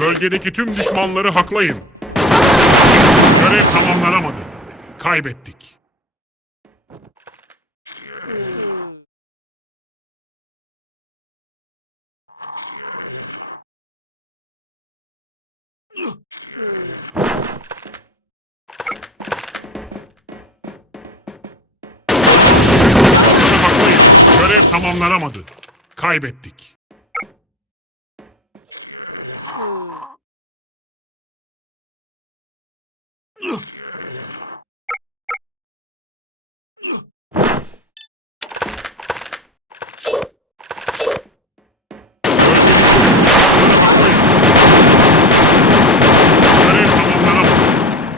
Bölgedeki tüm düşmanları haklayın. Görev tamamlanamadı. Kaybettik. Görev tamamlanamadı. Kaybettik. Görev tamamlanamadı.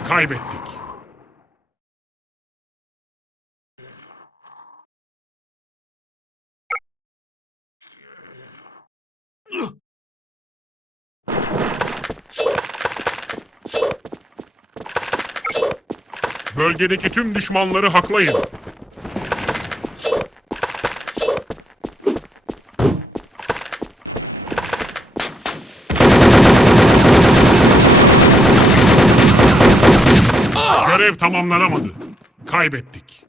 Kaybettik. Bölgedeki tüm düşmanları haklayın. Görev tamamlanamadı. Kaybettik.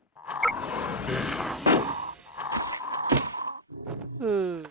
Hı.